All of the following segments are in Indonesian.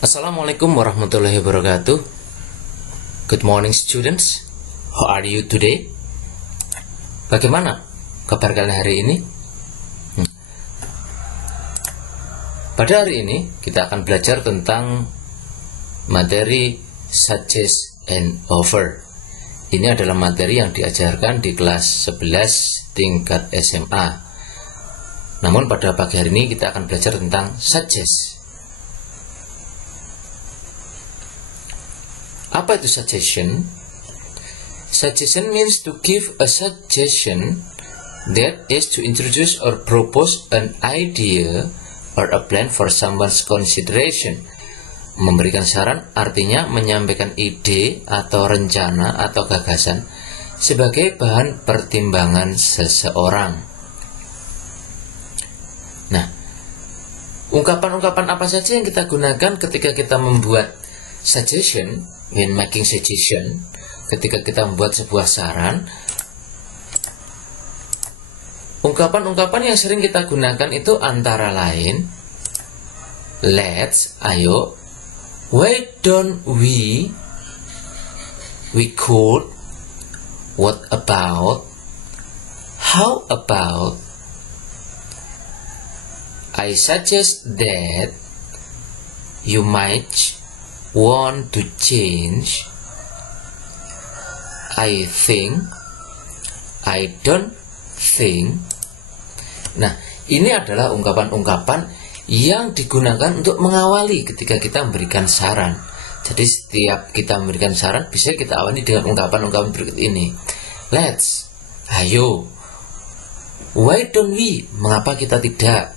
Assalamualaikum warahmatullahi wabarakatuh. Good morning students. How are you today? Bagaimana kabar kalian hari ini? Pada hari ini kita akan belajar tentang materi suggest and offer. Ini adalah materi yang diajarkan di kelas 11 tingkat SMA. Namun pada pagi hari ini kita akan belajar tentang suggest. Apa itu suggestion? Suggestion means to give a suggestion, that is to introduce or propose an idea or a plan for someone's consideration. Memberikan saran artinya menyampaikan ide atau rencana atau gagasan sebagai bahan pertimbangan seseorang. Nah, ungkapan-ungkapan apa saja yang kita gunakan ketika kita membuat suggestion? When making suggestion, ketika kita membuat sebuah saran, ungkapan-ungkapan yang sering kita gunakan itu antara lain let's, ayo, why don't we could, what about, how about, I suggest that, you might want to change, I think, I don't think. Nah, ini adalah ungkapan-ungkapan yang digunakan untuk mengawali ketika kita memberikan saran. Jadi setiap kita memberikan saran bisa kita awali dengan ungkapan-ungkapan berikut ini. Let's, ayo. Why don't we, mengapa kita tidak?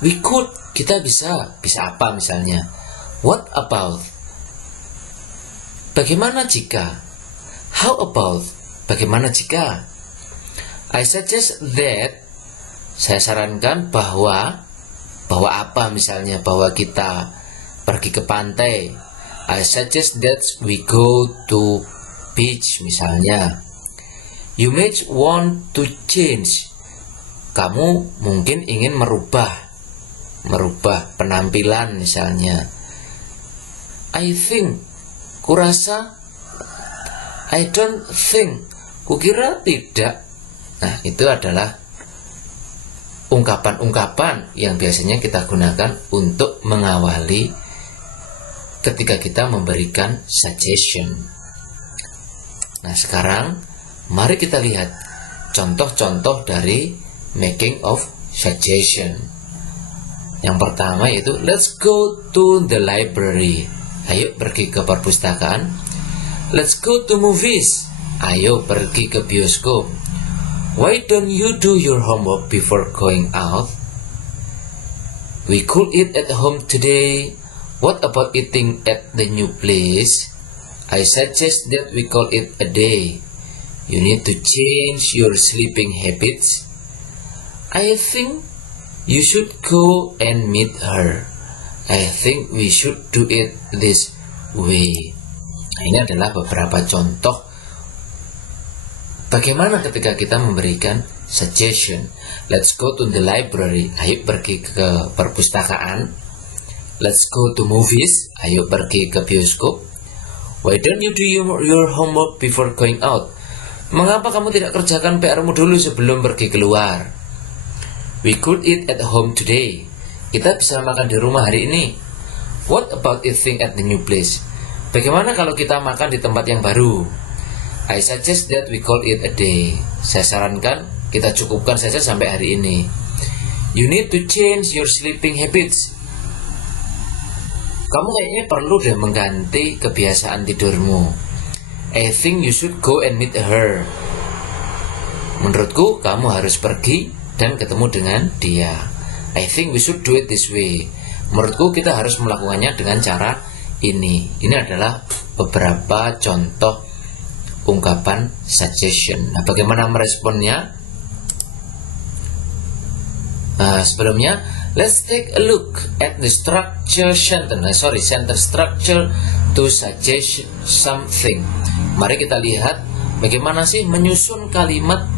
We could, kita bisa apa misalnya? What about, bagaimana jika? How about, bagaimana jika? I suggest that, saya sarankan bahwa apa misalnya, bahwa kita pergi ke pantai. I suggest that we go to beach misalnya. You may want to change, kamu mungkin ingin merubah penampilan misalnya. I think, kurasa. I don't think, kukira tidak. Nah, itu adalah ungkapan-ungkapan yang biasanya kita gunakan untuk mengawali ketika kita memberikan suggestion. Nah, sekarang mari kita lihat contoh-contoh dari making of suggestion. Yang pertama yaitu let's go to the library. Ayo pergi ke perpustakaan. Let's go to movies. Ayo pergi ke bioskop. Why don't you do your homework before going out? We could eat at home today. What about eating at the new place? I suggest that we call it a day. You need to change your sleeping habits. I think you should go and meet her. I think we should do it this way. Nah, ini adalah beberapa contoh bagaimana ketika kita memberikan suggestion. Let's go to the library. Ayo pergi ke perpustakaan. Let's go to movies. Ayo pergi ke bioskop. Why don't you do your homework before going out? Mengapa kamu tidak kerjakan PR-mu dulu sebelum pergi keluar? We could eat at home today. Kita bisa makan di rumah hari ini. What about eating at the new place? Bagaimana kalau kita makan di tempat yang baru? I suggest that we call it a day. Saya sarankan kita cukupkan saja sampai hari ini. You need to change your sleeping habits. Kamu kayaknya perlu deh mengganti kebiasaan tidurmu. I think you should go and meet her. Menurutku kamu harus pergi dan ketemu dengan dia. I think we should do it this way. Menurutku kita harus melakukannya dengan cara ini. Ini adalah beberapa contoh ungkapan suggestion. Nah, bagaimana meresponnya? Sebelumnya, let's take a look at the sentence structure to suggest something. Mari kita lihat bagaimana sih menyusun kalimat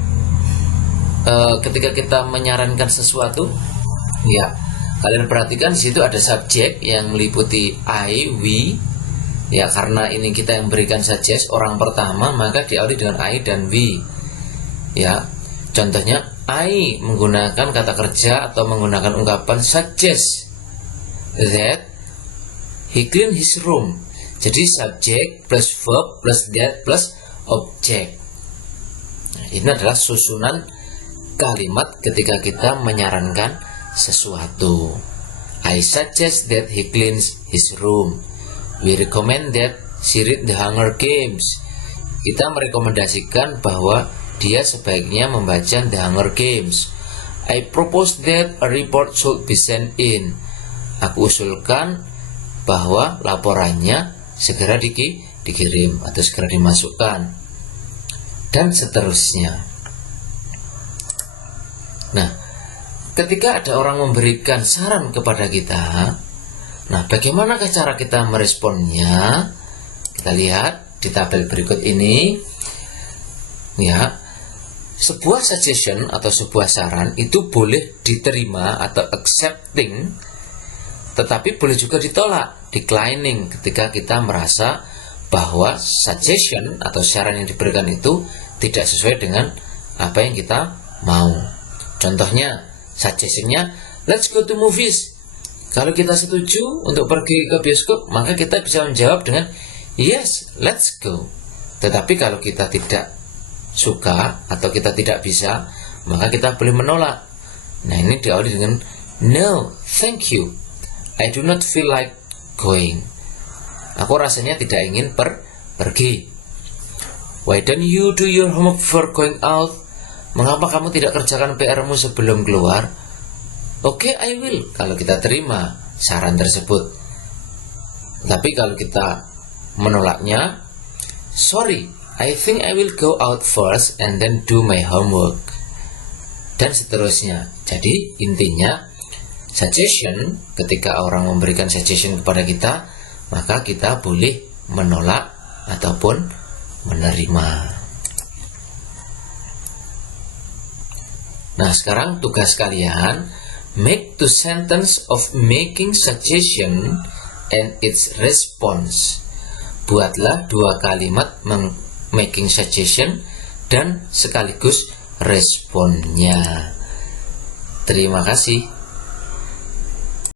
ketika kita menyarankan sesuatu. Ya, Kalian perhatikan di situ ada subjek yang meliputi I, we. Ya, karena ini kita yang berikan suggest orang pertama, maka diawali dengan I dan we. Ya, contohnya I menggunakan kata kerja atau menggunakan ungkapan suggest that he clean his room. Jadi subjek plus verb plus that plus object. Nah, ini adalah susunan kalimat ketika kita menyarankan sesuatu. I suggest that he cleans his room. We recommend that she read the Hunger Games. Kita merekomendasikan bahwa dia sebaiknya membaca The Hunger Games. I propose that a report should be sent in. Aku usulkan bahwa laporannya segera dikirim atau segera dimasukkan. Dan seterusnya. Nah, ketika ada orang memberikan saran kepada kita, nah bagaimanakah cara kita meresponnya? Kita lihat di tabel berikut ini. Ya, sebuah suggestion atau sebuah saran itu boleh diterima atau accepting, tetapi boleh juga ditolak, declining, ketika kita merasa bahwa suggestion atau saran yang diberikan itu tidak sesuai dengan apa yang kita mau. Contohnya, suggestionnya let's go to movies. Kalau kita setuju untuk pergi ke bioskop, maka kita bisa menjawab dengan yes, let's go. Tetapi kalau kita tidak suka atau kita tidak bisa, maka kita boleh menolak. Nah, ini diawali dengan no, thank you, I do not feel like going. Aku rasanya tidak ingin pergi. Why don't you do your homework before going out? Mengapa kamu tidak kerjakan PR-mu sebelum keluar? Oke, I will, kalau kita terima saran tersebut. Tapi kalau kita menolaknya, sorry, I think I will go out first and then do my homework. Dan seterusnya. Jadi intinya, suggestion, ketika orang memberikan suggestion kepada kita, maka kita boleh menolak ataupun menerima. Nah, sekarang tugas kalian, make two sentence of making suggestion and its response. Buatlah dua kalimat making suggestion dan sekaligus responnya. Terima kasih.